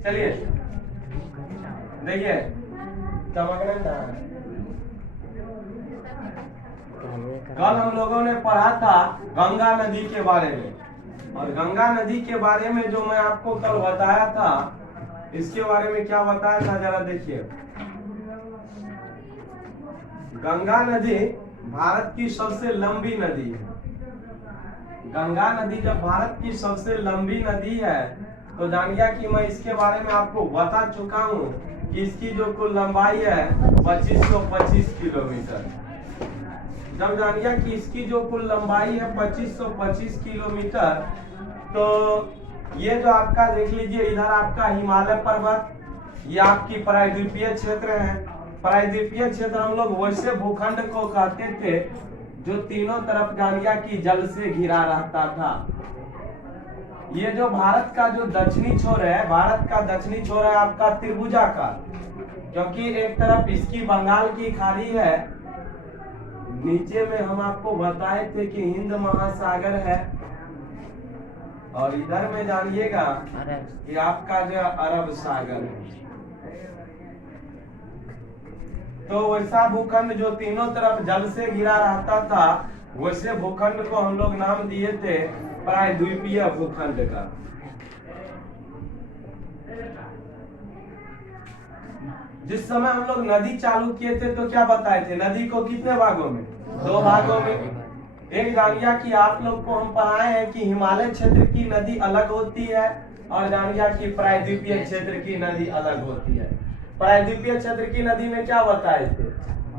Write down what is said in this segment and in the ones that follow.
चलिए देखिए चमकना। कल हम लोगों ने पढ़ा था गंगा नदी के बारे में, और गंगा नदी के बारे में जो मैं आपको कल बताया था, इसके बारे में क्या बताया था जरा देखिए। गंगा नदी भारत की सबसे लंबी नदी है। गंगा नदी जब भारत की सबसे लंबी नदी है तो जानिए कि मैं इसके बारे में आपको बता चुका हूँ कि इसकी जो कुल लंबाई है 2525 किलोमीटर। जब जानिए कि इसकी जो कुल लंबाई है 2525 किलोमीटर, तो ये जो आपका देख लीजिए, इधर आपका हिमालय पर्वत, ये आपकी प्रायद्वीपीय क्षेत्र है। प्रायद्वीपीय क्षेत्र हम लोग वैसे भूखंड को कहते थे जो तीनों तरफ जानिए कि जल से घिरा रहता था। ये जो भारत का जो दक्षिणी छोर है, भारत का दक्षिणी छोर है आपका त्रिभुजाकार, क्योंकि एक तरफ इसकी बंगाल की खाड़ी है, नीचे में हम आपको बताए थे कि हिंद महासागर है, और इधर में जानिएगा कि आपका जो अरब सागर है। तो वैसा भूखंड जो तीनों तरफ जल से घिरा रहता था, वैसे भूखंड को हम लोग नाम दिए थे प्रायद्वीपीय भूखंड का। जिस समय हम लोग नदी चालू किए थे तो क्या बताए थे, नदी को कितने भागों में? 2 भागों में। एक जानिया कि आप लोग को हम पढ़ाए हैं कि हिमालय क्षेत्र की नदी अलग होती है, और जानिया कि प्रायद्वीपीय क्षेत्र की नदी अलग होती है। प्रायद्वीपीय क्षेत्र की नदी में क्या बताए थे,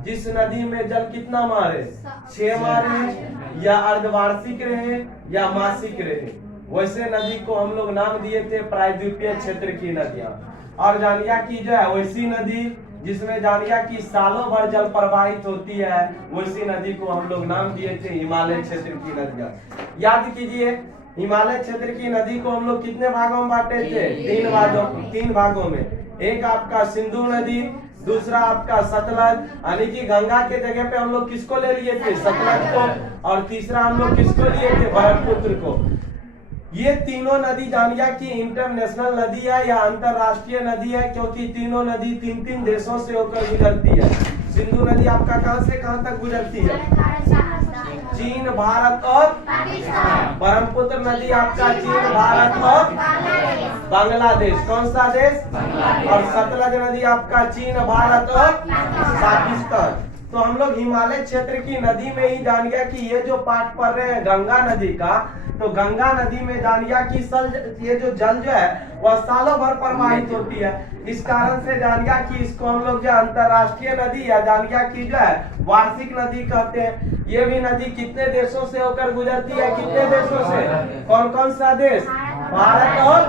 जिस नदी में जल कितना मारे, 6 मारे, या अर्धवार्षिक रहे या मासिक रहे, वैसे नदी को हम लोग नाम दिए थे प्रायद्वीपीय क्षेत्र की नदियां। और जानिया की जो है वैसी नदी जिसमें जानिया की सालों भर जल प्रवाहित होती है, वैसी नदी को हम लोग नाम दिए थे हिमालय क्षेत्र की नदियां। याद कीजिए, हिमालय क्षेत्र की नदी को हम लोग कितने भागों में बांटे थे? 3 भागों में। एक आपका सिंधु नदी, दूसरा आपका सतलज, यानी कि गंगा के जगह पे हम लोग किसको ले लिए थे? सतलज को। और तीसरा हम लोग किसको लिए थे? ब्रह्मपुत्र को। ये तीनों नदी जानिया की इंटरनेशनल नदी है या अंतरराष्ट्रीय नदी है, क्योंकि तीनों नदी 3 देशों से होकर गुजरती है। सिंधु नदी आपका कहां से कहां तक गुजरती है? चीन, भारत और ब्रह्मपुत्र नदी आपका चीन, भारत और बांग्लादेश। कौन सा देश? और सतलज नदी आपका चीन, भारत और पाकिस्तान। तो हम लोग हिमालय क्षेत्र की नदी में ही जान गया कि ये जो पाठ पढ़ रहे हैं गंगा नदी का, तो गंगा नदी में जानिया की ये जो जल जो है वह सालों भर प्रवाहित होती है। इस कारण से जानिया कि इसको हम लोग जो अंतरराष्ट्रीय नदी या जानिया की जो है वार्षिक नदी कहते हैं। ये भी नदी कितने देशों से होकर गुजरती है? कितने देशों से? कौन कौन सा देश? भारत और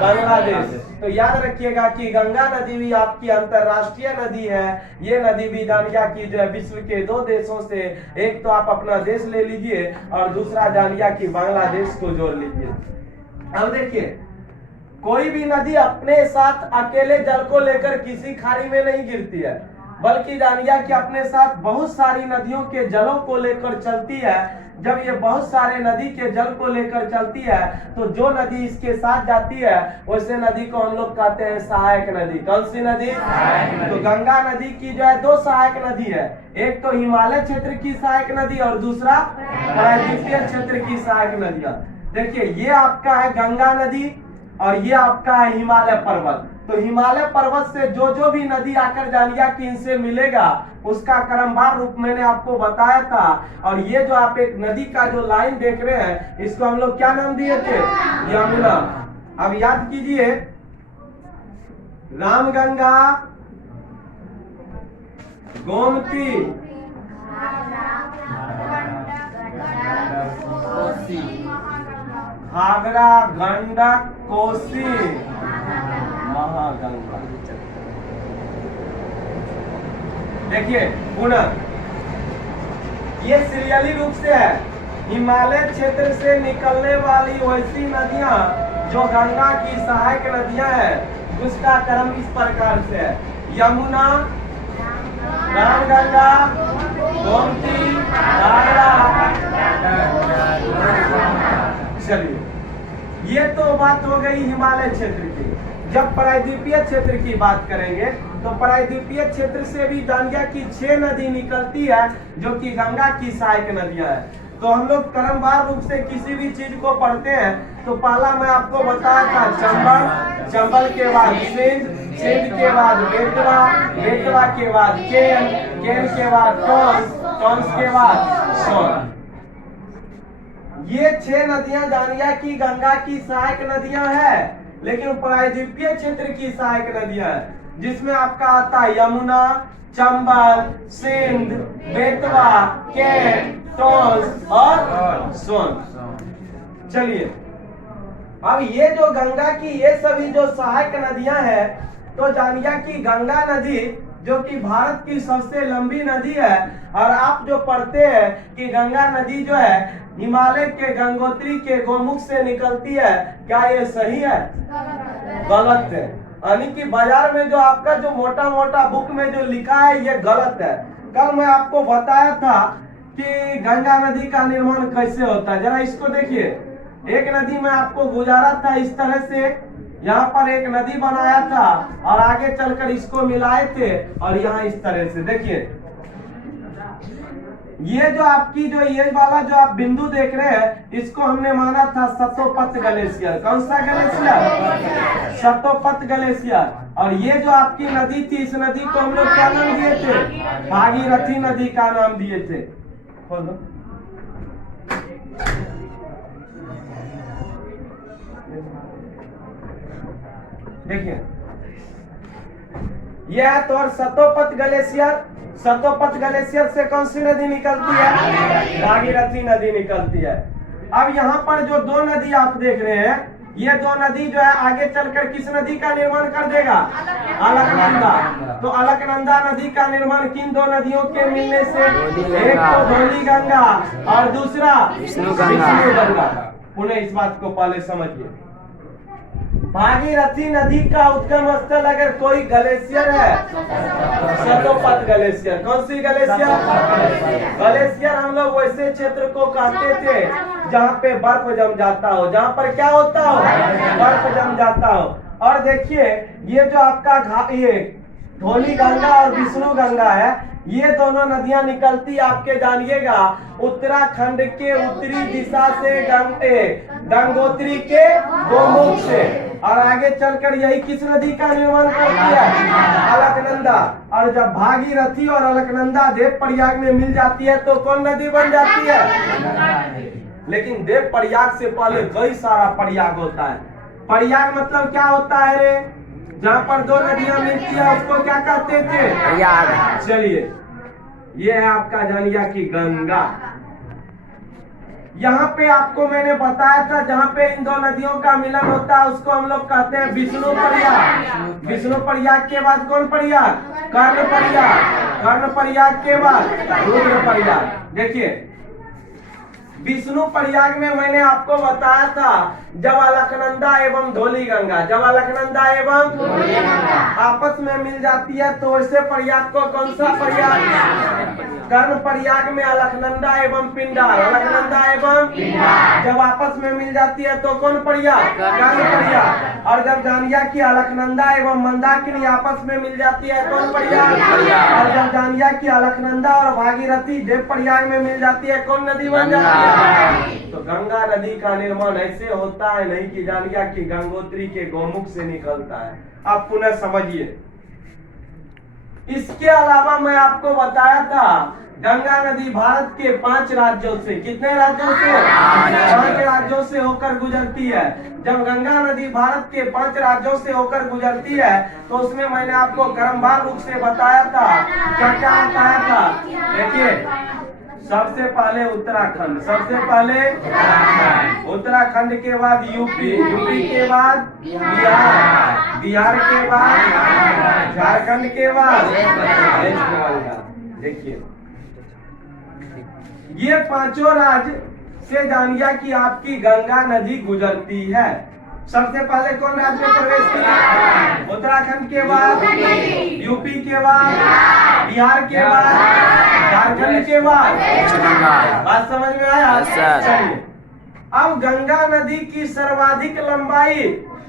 बांग्लादेश। तो याद रखिएगा कि गंगा नदी भी आपकी अंतरराष्ट्रीय नदी है। ये नदी भी जानिया की जो है विश्व के 2 देशों से, एक तो आप अपना देश ले लीजिए और दूसरा जानिया की बांग्लादेश को जोड़ लीजिए। अब देखिए, कोई भी नदी अपने साथ अकेले जल को लेकर किसी खाड़ी में नहीं गिरती है, बल्कि जानिया कि अपने साथ बहुत सारी नदियों के जलों को लेकर चलती है। जब ये बहुत सारे नदी के जल को लेकर चलती है, तो जो नदी इसके साथ जाती है वैसे नदी को हम लोग कहते हैं सहायक नदी। कौन सी नदी? तो गंगा नदी की जो है 2 सहायक नदी है, एक तो हिमालय क्षेत्र की सहायक नदी और दूसरा प्रायद्वीपीय क्षेत्र की सहायक नदियां। देखिए, ये आपका है गंगा नदी और ये आपका है हिमालय पर्वत। तो हिमालय पर्वत से जो भी नदी आकर जानिया कि इनसे मिलेगा, उसका क्रमवार रूप मैंने आपको बताया था। और ये जो आप एक नदी का जो लाइन देख रहे हैं, इसको हम लोग क्या नाम दिए थे? यमुना। अब याद कीजिए, रामगंगा, गोमती, घाघरा, गंडक, कोसी, महागंगा। देखिए पुनः ये सीरियली रूप से है। हिमालय क्षेत्र से निकलने वाली वैसी नदियां जो गंगा की सहायक नदियां हैं, उसका क्रम इस प्रकार से है: यमुना, रामगंगा, गोमती, घाघरा। चलिए, ये तो बात हो गई हिमालय क्षेत्र की। जब प्रायद्वीपीय क्षेत्र की बात करेंगे तो प्रायद्वीपीय क्षेत्र से भी गंगा की 6 नदी निकलती है जो कि गंगा की सहायक नदियां हैं। तो हम लोग क्रमवार रूप से किसी भी चीज को पढ़ते हैं तो पहला मैं आपको बताया था चंबल, चंबल के बाद सिंध, सिंध के बाद बेतवा, बेतवा के बाद केन, केन के बाद टॉन्स, टॉन्स के बाद सोन। ये 6 नदियां जानिया की गंगा की सहायक नदियां हैं, लेकिन प्रायद्वीपीय क्षेत्र की सहायक नदियां हैं जिसमें आपका आता है यमुना, चंबल, सिंध, बेतवा, केन, टॉन्स और सोन। चलिए अब ये जो गंगा की ये सभी जो सहायक नदियां हैं तो जानिया कि गंगा नदी जो कि भारत की सबसे लंबी नदी है, और आप जो पढ़ते हैं कि गंगा नदी जो है हिमालय के गंगोत्री के गोमुख से निकलती है, क्या ये सही है? गलत है। यानी कि बाजार में जो आपका जो मोटा मोटा बुक में जो लिखा है ये गलत है। कल मैं आपको बताया था कि गंगा नदी का निर्माण कैसे होता है, जरा इसको देखिए। एक नदी में आपको गुजारा था इस तरह से, यहाँ पर एक नदी बनाया था और आगे चलकर इसको मिलाए थे और यहाँ इस तरह से देखिए। ये जो आपकी जो ये वाला जो आप बिंदु देख रहे हैं इसको हमने माना था सतोपत ग्लेशियर। कौन सा ग्लेशियर? सतोपत ग्लेशियर। और ये जो आपकी नदी थी इस नदी को हम लोग क्या नाम दिए थे? भागीरथी नदी का नाम दिए थे। खोलो। देखिए यह है तो सतोपत ग्लेशियर। सतोपत ग्लेशियर से कौन सी नदी निकलती है? भागीरथी नदी निकलती है। अब यहाँ पर जो 2 नदी आप देख रहे हैं ये 2 नदी जो है आगे चलकर किस नदी का निर्माण कर देगा? अलकनंदा। तो अलकनंदा नदी का निर्माण किन 2 नदियों के मिलने से? एक तो धौली गंगा और दूसरा विष्णु गंगा। पुनः इस बात को पहले समझिए। भागीरथी नदी का उद्गम स्थल अगर कोई ग्लेशियर है, सतोपत ग्लेशियर। कौन सी ग्लेशियर? ग्लेशियर हम लोग वैसे क्षेत्र को कहते थे जहाँ पे बर्फ जम जाता हो, जहाँ पर क्या होता हो? बर्फ जम जाता हो। और देखिए ये जो आपका ये धौली गंगा और विष्णु गंगा है, ये दोनों नदियां निकलती आपके जानिएगा उत्तराखंड के उत्तरी दिशा से गंगोत्री के गोमुख से, और आगे चलकर यही किस नदी का निर्माण करती है? अलकनंदा। और जब भागीरथी और अलकनंदा देव प्रयाग में मिल जाती है तो कौन नदी बन जाती है? लेकिन देव प्रयाग से पहले कई सारा प्रयाग होता है। प्रयाग मतलब क्या होता है रे? जहाँ पर 2 नदियां मिलती है उसको क्या कहते थे? चलिए ये है आपका जानिया की गंगा। यहाँ पे आपको मैंने बताया था जहाँ पे इन 2 नदियों का मिलन होता है उसको हम लोग कहते हैं विष्णु प्रयाग। विष्णु प्रयाग के बाद कौन प्रयाग? कर्ण प्रयाग। कर्ण प्रयाग के बाद रुद्र प्रयाग। देखिए विष्णु प्रयाग में मैंने आपको बताया था जब अलकनंदा एवं धौली गंगा, जब अलकनंदा एवं धौली गंगा आपस में मिल जाती है तो वैसे प्रयाग को कौन सा प्रयाग? कर्ण प्रयाग में अलकनंदा एवं पिंडार, अलकनंदा एवं जब आपस में मिल जाती है तो कौन प्रयाग? कर्ण प्रयाग। और जब जानिया की अलकनंदा एवं मंदाकिनी आपस में मिल जाती है कौन प्रयाग? और जब जानिया की अलकनंदा और भागीरथी देव प्रयाग में मिल जाती है कौन नदी बन जाती है? तो गंगा नदी का निर्माण ऐसे होता है नहीं कि जानिया की गंगोत्री के गोमुख से निकलता है। आप पुनः समझिए। इसके अलावा मैं आपको बताया था गंगा नदी भारत के 5 राज्यों से, कितने राज्यों से? 5 राज्यों से होकर गुजरती है। जब गंगा नदी भारत के 5 राज्यों से होकर गुजरती है तो उसमें मैंने आपको क्रमवार रूप से बताया था क्या क्या बताया था। देखिए सबसे पहले उत्तराखंड, सबसे पहले उत्तराखंड के बाद यूपी, यूपी के बाद बिहार, बिहार के बाद झारखंड के बाद वेस्ट बंगाल। देखिए ये 5 राज्य से जानिया कि आपकी गंगा नदी गुजरती है। सबसे पहले कौन राज्य में प्रवेश किया? उत्तराखंड के बाद यूपी के बाद बिहार के बाद झारखंड के बाद। बात समझ में आया? चलिए अब गंगा नदी की सर्वाधिक लंबाई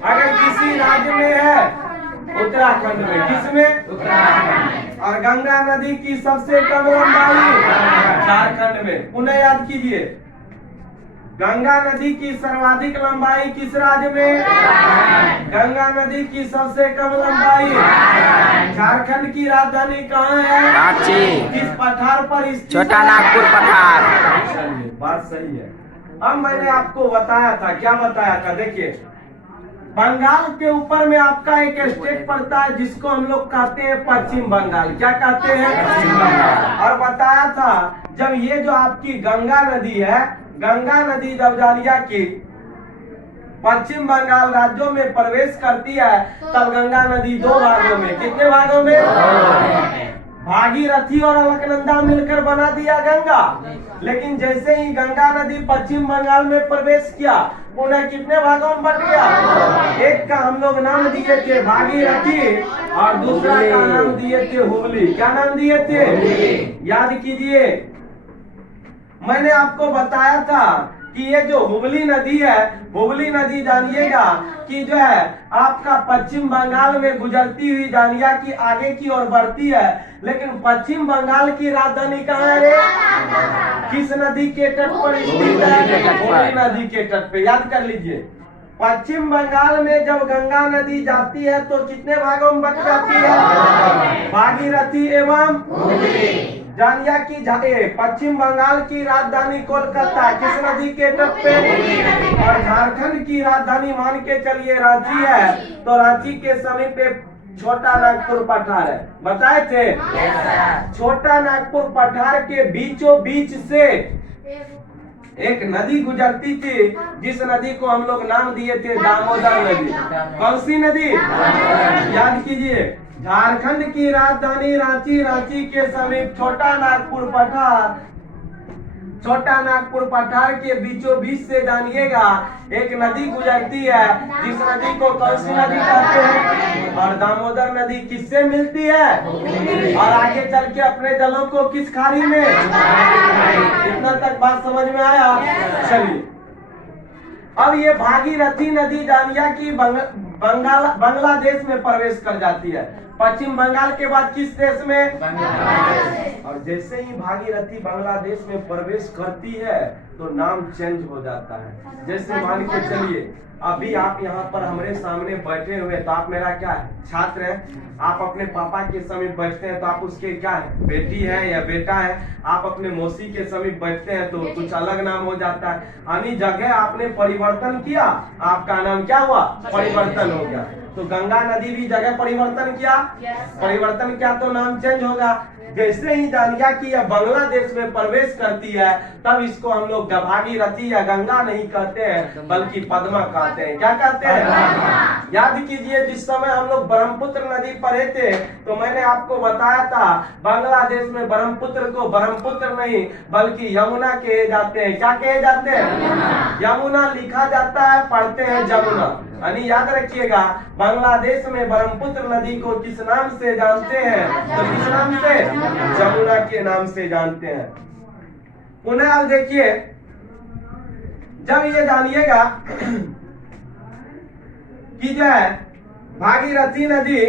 अगर किसी राज्य में है उत्तराखंड में, किसमें? उत्तराखंड। और गंगा नदी की सबसे कम लंबाई झारखंड में। पुनः याद कीजिए, गंगा नदी की सर्वाधिक लंबाई किस राज्य में? गंगा नदी की सबसे कम लंबाई झारखंड की राजधानी कहाँ है? रांची। किस पठार पर स्थित? छोटा नागपुर पठार। चलिए, बात सही है। अब मैंने आपको बताया था, क्या बताया था? देखिए, बंगाल के ऊपर में आपका एक स्टेट पड़ता है जिसको हम लोग कहते हैं पश्चिम बंगाल। क्या कहते हैं? पश्चिम बंगाल। और बताया था जब ये जो आपकी गंगा नदी है, गंगा नदी जब जानिया की पश्चिम बंगाल राज्यों में प्रवेश करती है तब गंगा नदी दो भागों में, कितने भागों में? भागीरथी और अलकनंदा मिलकर बना दिया गंगा। लेकिन जैसे ही गंगा नदी पश्चिम बंगाल में प्रवेश किया, उन्हें कितने भागों में बट गया? एक का हम लोग नाम दिए थे भागीरथी और दूसरा का नाम दिए थे हुगली। क्या नाम दिए थे? याद कीजिए, मैंने आपको बताया था कि ये जो हुगली नदी है, हुगली नदी जानिएगा कि जो है आपका पश्चिम बंगाल में गुजरती हुई जानिया की आगे की ओर बढ़ती है। लेकिन पश्चिम बंगाल की राजधानी कहाँ है रे? किस नदी के तट पर स्थित है? हुगली नदी के तट पे। याद कर लीजिए, पश्चिम बंगाल में जब गंगा नदी जाती है तो कितने भागों में बट जाती है? भागीरथी एवं जानिया की पश्चिम बंगाल की राजधानी कोलकाता किस नदी के तट पे? और झारखंड की राजधानी मान के चलिए रांची है, तो रांची के समीप छोटा नागपुर पठार है। बताए थे? छोटा नागपुर पठार के बीचों बीच से एक नदी गुजरती थी जिस नदी को हम लोग नाम दिए थे दामोदर नदी। कौन सी नदी? याद कीजिए, झारखंड की राजधानी रांची, रांची के समीप छोटा नागपुर पठार, छोटा नागपुर पठार के बीचों बीच से जानिएगा एक नदी गुजरती है जिस नदी को कौन सी नदी कहते हैं? और दामोदर नदी किससे मिलती है? और आगे चल के अपने जलों को किस खाड़ी में? इतना तक बात समझ में आया? चलिए, अब ये भागीरथी नदी जानिया की बांग्लादेश में प्रवेश कर जाती है। पश्चिम बंगाल के बाद किस देश में? बांग्लादेश। और जैसे ही भागीरथी बांग्लादेश में प्रवेश करती है तो नाम चेंज हो जाता है। जैसे मान के चलिए, अभी आप यहाँ पर हमारे सामने बैठे हुए, तो आप मेरा क्या है? छात्र है। आप अपने पापा के समीप बैठते हैं तो आप उसके क्या है? बेटी है या बेटा है। आप अपने मौसी के समीप बैठते हैं तो कुछ अलग नाम हो जाता है। यानी जगह आपने परिवर्तन किया, आपका नाम क्या हुआ? परिवर्तन हो गया। तो गंगा नदी भी जगह परिवर्तन किया, परिवर्तन किया तो नाम चेंज होगा। जैसे ही जानिया की यह बांग्लादेश में प्रवेश करती है तब इसको हम लोग भागीरथी या गंगा नहीं कहते हैं बल्कि पद्मा कहते हैं। क्या कहते हैं? याद कीजिए, जिस समय हम लोग ब्रह्मपुत्र नदी पढ़े थे तो मैंने आपको बताया था बांग्लादेश में ब्रह्मपुत्र को ब्रह्मपुत्र नहीं बल्कि यमुना कहे जाते हैं। क्या कहे जाते हैं? यमुना लिखा जाता है, पढ़ते हैं जमुना। यानी याद रखिएगा, बांग्लादेश में ब्रह्मपुत्र नदी को किस नाम से जानते हैं? तो किस नाम से? जमुना के नाम से जानते हैं। पुनः अब देखिए, जब ये जानिएगा कि जो है भागीरथी नदी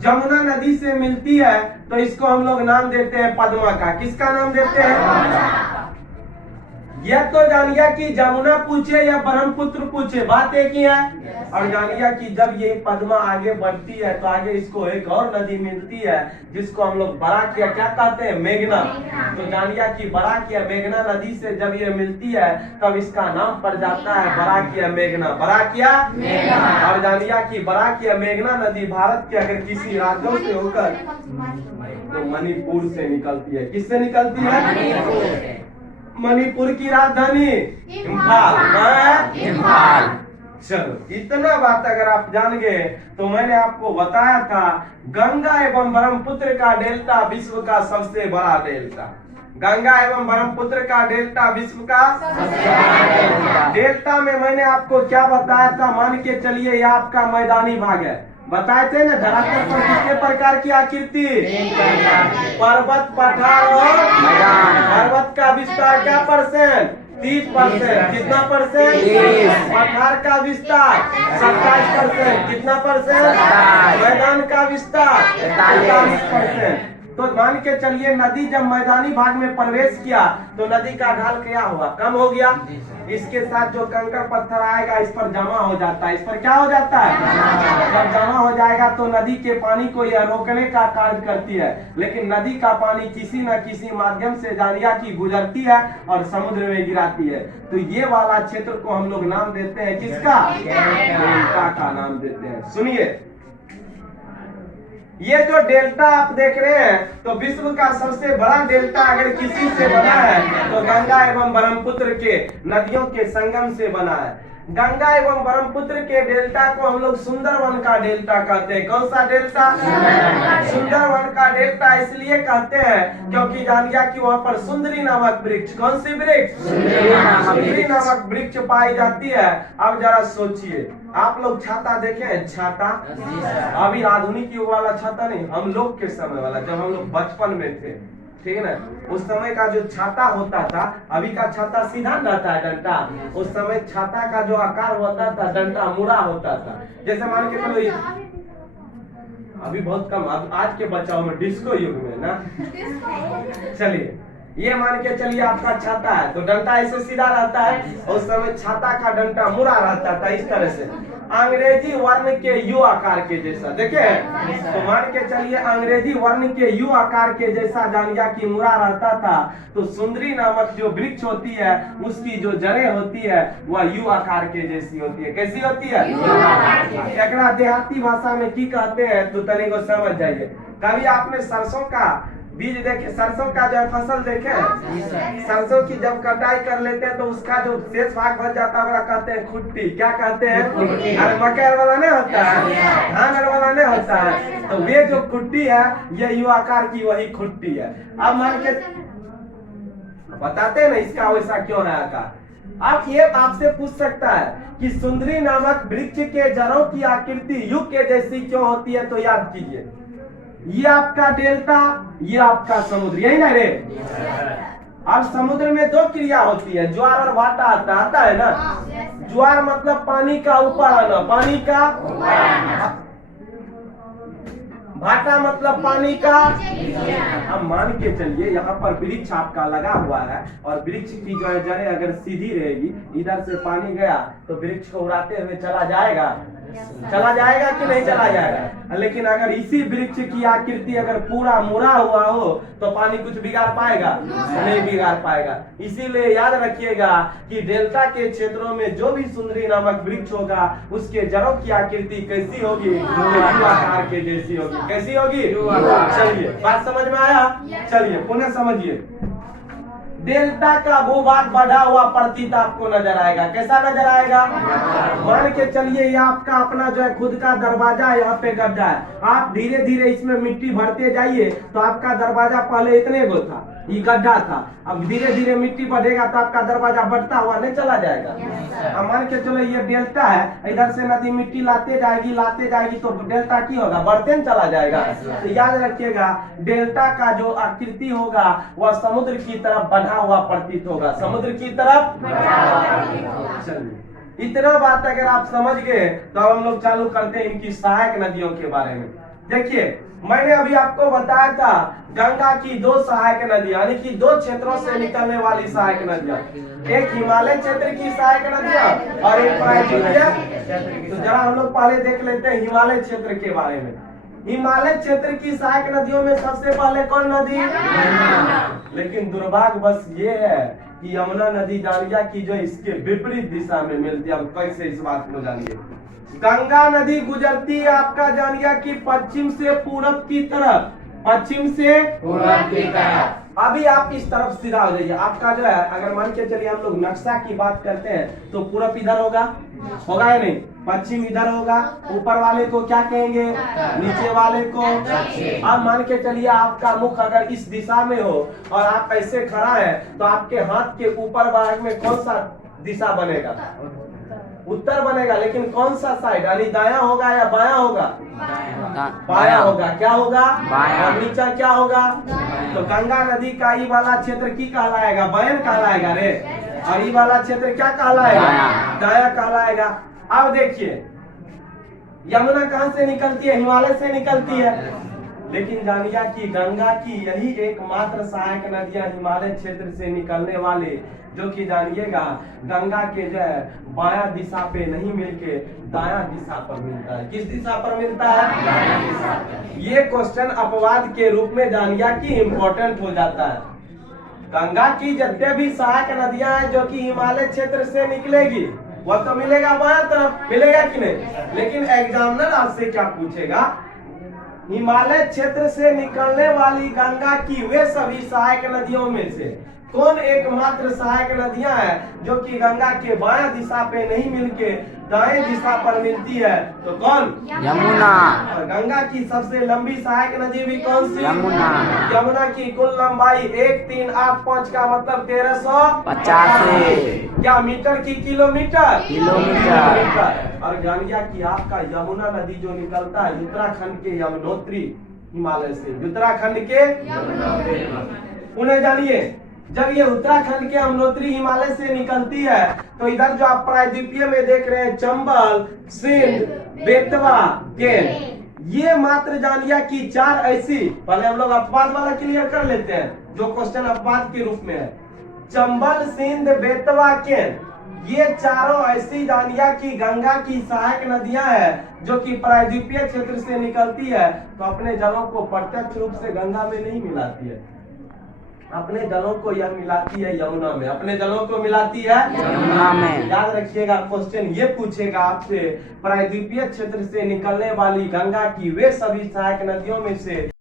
जमुना नदी से मिलती है तो इसको हम लोग नाम देते हैं पद्मा का। किसका नाम देते हैं? यह तो जानिया कि जमुना पूछे या ब्रह्मपुत्र पूछे, बात एक ही है। और जानिया कि जब ये पद्मा आगे बढ़ती है तो आगे इसको एक और नदी मिलती है जिसको हम लोग बराकिया क्या कहते हैं? मेघना। तो जानिया कि बराकिया मेघना नदी से जब ये मिलती है तब इसका नाम पड़ जाता है बराकिया मेघना। बराकिया मेघना। और जानिया कि बराकिया मेघना नदी भारत के अगर किसी राज्यों से होकर तो मणिपुर से निकलती है। किससे निकलती है? मणिपुर की राजधानी इम्फाल। इम्फाल। चलो, इतना बात अगर आप जान गए तो मैंने आपको बताया था गंगा एवं ब्रह्मपुत्र का डेल्टा विश्व का सबसे बड़ा डेल्टा। गंगा एवं ब्रह्मपुत्र का डेल्टा विश्व का सबसे बड़ा डेल्टा में मैंने आपको क्या बताया था? मान के चलिए ये आपका मैदानी भाग है। बताए थे ना, धरातल पर कितने प्रकार की आकृति? पर्वत, पठार और मैदान। पर्वत का विस्तार क्या %? 30%। कितना परसेंट? 30। पठार का विस्तार 27%। कितना परसेंट? 27। मैदान का विस्तार 43%। 43%। तो मान के चलिए नदी जब मैदानी भाग में प्रवेश किया तो नदी का ढाल क्या हुआ? कम हो गया। इसके साथ जो कंकड़ पत्थर आएगा इस पर जमा हो जाता है। इस पर क्या हो जाता है? जब जमा हो जाएगा तो नदी के पानी को यह रोकने का कार्य करती है, लेकिन नदी का पानी किसी न किसी माध्यम से जानिया की गुजरती है और समुद्र में गिराती है। तो ये वाला क्षेत्र को हम लोग नाम देते हैं किसका? डेल्टा का नाम देते हैं। सुनिए, ये जो डेल्टा आप देख रहे हैं तो विश्व का सबसे बड़ा डेल्टा अगर किसी से बना है तो गंगा एवं ब्रह्मपुत्र के नदियों के संगम से बना है। गंगा एवं ब्रह्मपुत्र के डेल्टा को हम लोग सुंदरवन का डेल्टा कहते हैं। कौन सा डेल्टा? सुंदरवन का डेल्टा इसलिए कहते हैं क्योंकि जान गया कि वहाँ पर सुंदरी नामक वृक्ष, कौन सी वृक्ष? सुंदरी नामक वृक्ष पाई जाती है। अब जरा सोचिए, आप लोग छाता देखे हैं? छाता अभी आधुनिक युग वाला छाता नहीं, हम लोग के समय वाला, जब हम लोग बचपन में थे, ठीक है ना, उस समय का जो छाता होता था, अभी का छाता सीधा रहता है डंडा, उस समय छाता का जो आकार होता था डंडा मुड़ा होता था। जैसे मान के चलो अभी बहुत कम, अब आज के बच्चों में डिस्को युग में ना, चलिए ये मान के चलिए आपका छाता है तो डंडा ऐसे सीधा रहता है, उस समय छाता का डंडा मुड़ा रहता था इस तरह से, अंग्रेजी वर्ण के यू आकार के जैसा। देखे तो मान के चलिए अंग्रेजी वर्ण के यू आकार के जैसा जानिया की मुड़ा रहता था। तो सुंदरी नामक जो वृक्ष होती है उसकी जो जड़ें होती है वह यू आकार के जैसी होती है। कैसी होती है? एकरा देहाती भाषा में की कहते हैं तो तनी को समझ जाइए। कभी आपने सरसों का बीज देखे? सरसों का जो फसल देखे? सरसों की जब कटाई कर लेते हैं तो उसका जो शेष भाग बच जाता है कहते हैं खुट्टी। क्या कहते हैं? अरे मकई वाला नहीं होता है, धान वाला नहीं होता है, तो वे जो खुट्टी है ये यू आकार की वही खुट्टी है। अब मान के बताते हैं ना इसका वैसा क्यों है आकार। अब ये आपसे पूछ सकता है कि सुंदरी नामक वृक्ष के जड़ों की आकृति यू के जैसी क्यों होती है, तो याद कीजिए, ये आपका डेल्टा, ये आपका समुद्र, यही ना रे। अब समुद्र में दो क्रिया होती है, ज्वार और भाटा आता है ना। ज्वार मतलब पानी का ऊपर आना, पानी का, भाटा मतलब पानी का। अब मान के चलिए यहाँ पर वृक्ष आपका लगा हुआ है और वृक्ष की जो जड़ें अगर सीधी रहेगी, इधर से पानी गया तो वृक्ष को उड़ाते हुए चला जाएगा कि नहीं चला जाएगा। लेकिन अगर इसी वृक्ष की आकृति अगर पूरा मुड़ा हुआ हो तो पानी कुछ बिगाड़ पाएगा? नहीं बिगाड़ पाएगा। इसीलिए याद रखिएगा कि डेल्टा के क्षेत्रों में जो भी सुंदरी नामक वृक्ष होगा उसके जड़ों की आकृति कैसी होगी? यू आकार के जैसी होगी। कैसी होगी? चलिए बात समझ में आया? चलिए पुनः समझिए, डेल्टा का भूभाग बढ़ा हुआ प्रतीत आपको नजर आएगा। कैसा नजर आएगा? मान के चलिए ये आपका अपना जो है खुद का दरवाजा है, यहाँ पे गड्ढा है, आप धीरे धीरे इसमें मिट्टी भरते जाइए तो आपका दरवाजा पहले इतने गो था, ये गड्ढा था, अब धीरे धीरे मिट्टी बढ़ेगा तो आपका दरवाजा बढ़ता हुआ नहीं चला जाएगा। अब मान के चलो ये डेल्टा है, इधर से नदी मिट्टी लाते जाएगी तो डेल्टा की होगा? बढ़ते चला जाएगा। तो याद रखिएगा डेल्टा का जो आकृति होगा वह समुद्र की तरफ बढ़ा हुआ प्रतीत होगा, समुद्र की तरफ। चलिए इतना बात अगर आप समझ गए तो अब हम लोग चालू करते हैं इनकी सहायक नदियों के बारे में। देखिए मैंने अभी आपको बताया था गंगा की दो सहायक नदियां, यानी कि दो क्षेत्रों से निकलने वाली सहायक नदियां, एक हिमालय क्षेत्र की सहायक नदियां और एक प्रायद्वीपीय। तो जरा हम लोग पहले देख लेते हैं हिमालय क्षेत्र के बारे में। हिमालय क्षेत्र की सहायक नदियों में सबसे पहले कौन नदी? लेकिन दुर्भाग्य बस ये है कि यमुना नदी जानिया की जो इसके विपरीत दिशा में मिलती है। अब कैसे इस बात को जानिए, गंगा नदी गुजरती है आपका जानिया की पश्चिम से पूरब की तरफ, पश्चिम से पूरब की तरफ। अभी आप इस तरफ सीधा हो जाइए, आपका जो है अगर मान के चलिए हम लोग नक्शा की बात करते हैं तो पूरब इधर होगा या नहीं? पश्चिम इधर होगा, ऊपर वाले को क्या कहेंगे? नीचे वाले को। अब मान के चलिए आपका मुख अगर इस दिशा में हो और आप ऐसे खड़ा है तो आपके हाथ के ऊपर भाग में कौन सा दिशा बनेगा? उत्तर बनेगा। लेकिन कौन सा साइड, यानी दायां होगा या बायां होगा? बायां होगा। क्या होगा? बायां। और नीचा क्या होगा? तो गंगा नदी का ये वाला क्षेत्र की कहलाएगा? बयन कहलाएगा रे। और ये वाला क्षेत्र क्या कहलाएगा? दायां। दायां कहलाएगा। अब देखिए यमुना कहाँ से निकलती है? हिमालय से निकलती है। लेकिन जानिए कि गंगा की यही एकमात्र सहायक नदियां हिमालय क्षेत्र से निकलने वाले, जो कि जानिएगा गंगा के जो है बायां दिशा पे नहीं मिलके दायां दिशा पर मिलता है। किस दिशा पर मिलता है? दायां दिशा पर। ये क्वेश्चन अपवाद के रूप में जानिए कि इम्पोर्टेंट हो जाता है। गंगा की जितने भी सहायक नदियां हैं जो कि हिमालय क्षेत्र से निकलेगी, वह तो मिलेगा बायां तरफ, मिलेगा कि नहीं? लेकिन एग्जामिनर आपसे क्या पूछेगा? हिमालय क्षेत्र से निकलने वाली गंगा की वे सभी सहायक नदियों में से कौन एकमात्र सहायक नदियां हैं जो कि गंगा के बायां दिशा पे नहीं मिलके दाएं दिशा पर मिलती है? तो कौन? यमुना। और गंगा की सबसे लंबी सहायक नदी भी कौन सी? यमुना। यमुना की कुल लंबाई 1385 का मतलब 1385 क्या मीटर की किलोमीटर? किलोमीटर। और जानिए कि आपका यमुना नदी जो निकलता है उत्तराखंड के यमुनोत्री हिमालय से, उत्तराखंड के उन्हें जानिए जब ये उत्तराखंड के यमुनोत्री हिमालय से निकलती है तो इधर जो आप प्रायद्वीपीय में देख रहे हैं चंबल, सिंध, बेतवा, केन, ये मात्र जानिए कि 4 ऐसी, पहले हम लोग अपवाद वाला क्लियर कर लेते हैं जो क्वेश्चन अपवाद के रूप में है। चंबल, सिंध, बेतवा, केन, ये चारों ऐसी जानिए कि गंगा की सहायक नदियां हैं जो कि प्रायद्वीपीय क्षेत्र से निकलती है, तो अपने जलों को प्रत्यक्ष रूप से गंगा में नहीं मिलाती है, अपने जलों को यह मिलाती है यमुना में, अपने जलों को मिलाती है यमुना में। याद रखिएगा क्वेश्चन ये पूछेगा आपसे प्रायद्वीपीय क्षेत्र से निकलने वाली गंगा की वे सभी सहायक नदियों में से